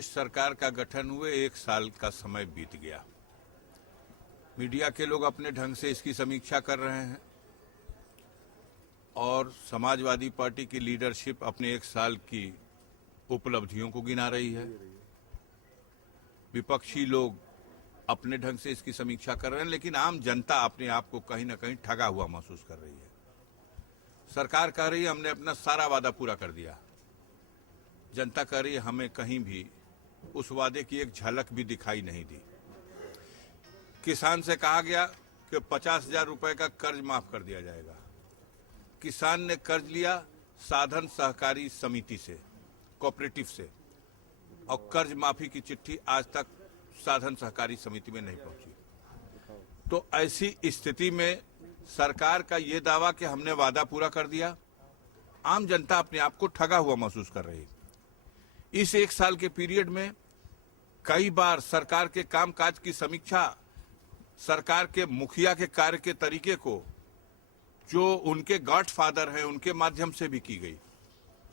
प्रदेश सरकार का गठन हुए 1 साल का समय बीत गया। मीडिया के लोग अपने ढंग से इसकी समीक्षा कर रहे हैं और समाजवादी पार्टी की लीडरशिप अपने 1 साल की उपलब्धियों को गिना रही है। विपक्षी लोग अपने ढंग से इसकी समीक्षा कर रहे हैं, लेकिन आम जनता अपने आप को कहीं ना कहीं ठगा हुआ महसूस कर रही है। सरकार कह रही है हमने अपना सारा वादा पूरा कर दिया, जनता कह रही है हमें कहीं भी उस वादे की एक झलक भी दिखाई नहीं दी। किसान से कहा गया कि 50,000 रुपए का कर्ज माफ कर दिया जाएगा। किसान ने कर्ज लिया साधन सहकारी समिति से, कोऑपरेटिव से, और कर्ज माफी की चिट्ठी आज तक साधन सहकारी समिति में नहीं पहुंची। तो ऐसी स्थिति में सरकार का यह दावा कि हमने वादा पूरा कर दिया, आम जनता अपने आप को ठगा हुआ महसूस कर रही है। इस 1 साल के पीरियड में कई बार सरकार के कामकाज की समीक्षा, सरकार के मुखिया के कार्य के तरीके को जो उनके गॉडफादर हैं उनके माध्यम से भी की गई।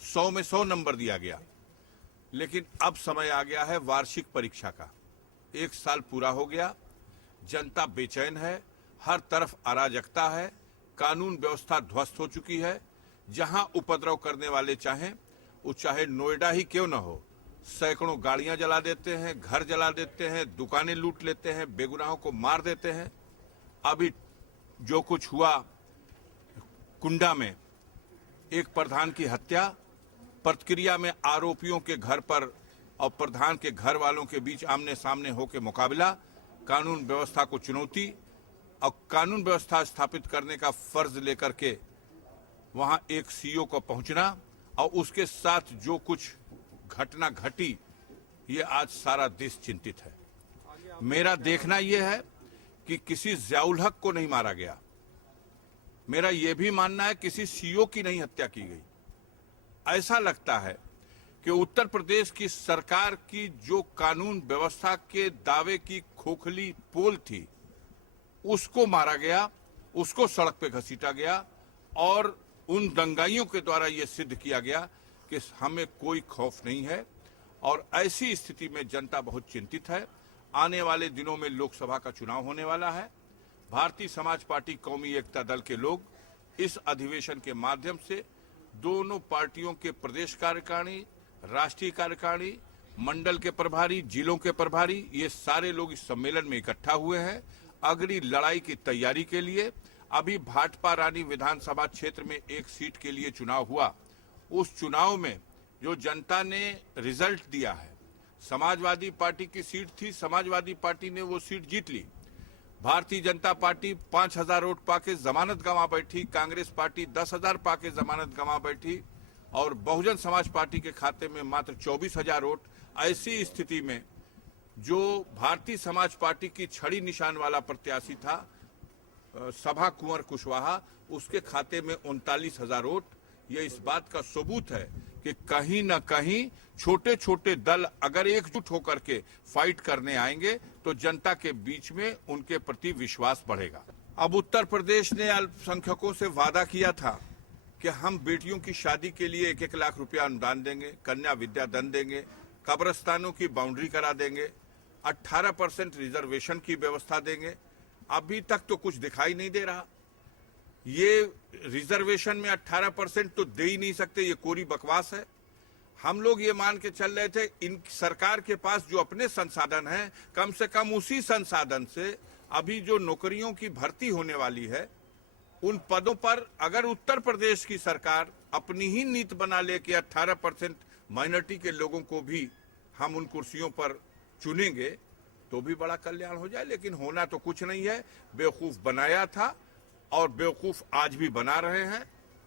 100 में 100 नंबर दिया गया। लेकिन अब समय आ गया है वार्षिक परीक्षा का। 1 साल पूरा हो गया, जनता बेचैन है, हर तरफ अराजकता है, कानून व्यवस्था ध्वस्त हो चुकी है। जहां उपद्रव करने वाले चाहें, वो चाहे नोएडा ही क्यों न हो, सैकड़ों गाड़ियां जला देते हैं, घर जला देते हैं, दुकानें लूट लेते हैं, बेगुनाहों को मार देते हैं। अभी जो कुछ हुआ कुंडा में, एक प्रधान की हत्या, प्रतिक्रिया में आरोपियों के घर पर और प्रधान के घर वालों के बीच आमने सामने होकर मुकाबला, कानून व्यवस्था को चुनौती और कानून व्यवस्था स्थापित करने का फर्ज लेकर के वहां एक सीओ को पहुंचना और उसके साथ जो कुछ घटना घटी, ये आज सारा देश चिंतित है। मेरा देखना यह है कि किसी ज़ियाउल हक को नहीं मारा गया। मेरा यह भी मानना है किसी सीओ की नहीं हत्या की गई। ऐसा लगता है कि उत्तर प्रदेश की सरकार की जो कानून व्यवस्था के दावे की खोखली पोल थी, उसको मारा गया, उसको सड़क पे घसीटा गया और उन दंगाइयों के द्वारा यह सिद्ध किया गया कि हमें कोई खौफ नहीं है। और ऐसी स्थिति में जनता बहुत चिंतित है। आने वाले दिनों में लोकसभा का चुनाव होने वाला है। भारतीय समाज पार्टी कौमी एकता दल के लोग इस अधिवेशन के माध्यम से दोनों पार्टियों के प्रदेश कार्यकारिणी, राष्ट्रीय कार्यकारिणी, मंडल के प्रभारी, जिलों के प्रभारी, ये सारे लोग इस सम्मेलन में इकट्ठा हुए हैं अगली लड़ाई की तैयारी के लिए। अभी भाटपा रानी विधानसभा क्षेत्र में एक सीट के लिए चुनाव हुआ। उस चुनाव में जो जनता ने रिजल्ट दिया है, समाजवादी पार्टी की सीट थी, समाजवादी पार्टी ने वो सीट जीत ली। भारतीय जनता पार्टी 5,000 वोट पाके जमानत गंवा बैठी, कांग्रेस पार्टी 10,000 पाके जमानत गंवा बैठी और बहुजन समाज पार्टी के खाते में मात्र 24,000 वोट। ऐसी स्थिति में जो भारतीय समाज पार्टी की छड़ी निशान वाला प्रत्याशी था सभा कुंवर कुशवाहा, उसके खाते में 39,000 वोट। यह इस बात का सबूत है कि कहीं न कहीं छोटे छोटे दल अगर एकजुट होकर के फाइट करने आएंगे तो जनता के बीच में उनके प्रति विश्वास बढ़ेगा। अब उत्तर प्रदेश ने अल्पसंख्यकों से वादा किया था कि हम बेटियों की शादी के लिए 1-1 लाख रुपया अनुदान देंगे, कन्या विद्या धन देंगे, कब्रिस्तानों की बाउंड्री करा देंगे, 18% रिजर्वेशन की व्यवस्था देंगे। अभी तक तो कुछ दिखाई नहीं दे रहा। ये रिजर्वेशन में 18% तो दे ही नहीं सकते, ये कोरी बकवास है। हम लोग ये मान के चल रहे थे इन सरकार के पास जो अपने संसाधन हैं, कम से कम उसी संसाधन से अभी जो नौकरियों की भर्ती होने वाली है, उन पदों पर अगर उत्तर प्रदेश की सरकार अपनी ही नीति बना ले कि 18% माइनॉरिटी के लोगों को भी हम उन कुर्सियों पर चुनेंगे तो भी बड़ा कल्याण हो जाए। लेकिन होना तो कुछ नहीं है। बेवकूफ बनाया था और बेवकूफ आज भी बना रहे हैं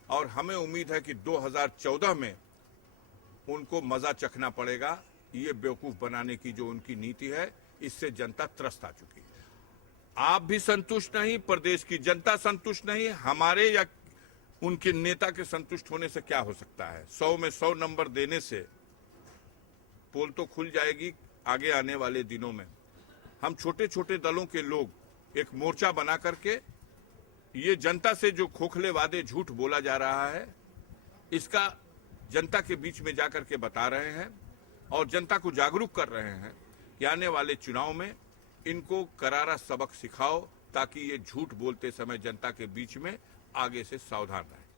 और हमें उम्मीद है कि 2014 में उनको मजा चखना पड़ेगा। ये बेवकूफ बनाने की जो उनकी नीति है, इससे जनता त्रस्त आ चुकी है। आप भी संतुष्ट नहीं, प्रदेश की जनता संतुष्ट नहीं, हमारे या उनके नेता के संतुष्ट होने से क्या हो सकता है। 100 में 100 नंबर देने से पोल तो खुल जाएगी आगे आने वाले दिनों में। हम छोटे छोटे दलों के लोग एक मोर्चा बना करके ये जनता से जो खोखले वादे झूठ बोला जा रहा है, इसका जनता के बीच में जाकर के बता रहे हैं। और जनता को जागरूक कर रहे हैं कि आने वाले चुनाव में इनको करारा सबक सिखाओ ताकि ये झूठ बोलते समय जनता के बीच में आगे से सावधान रहें।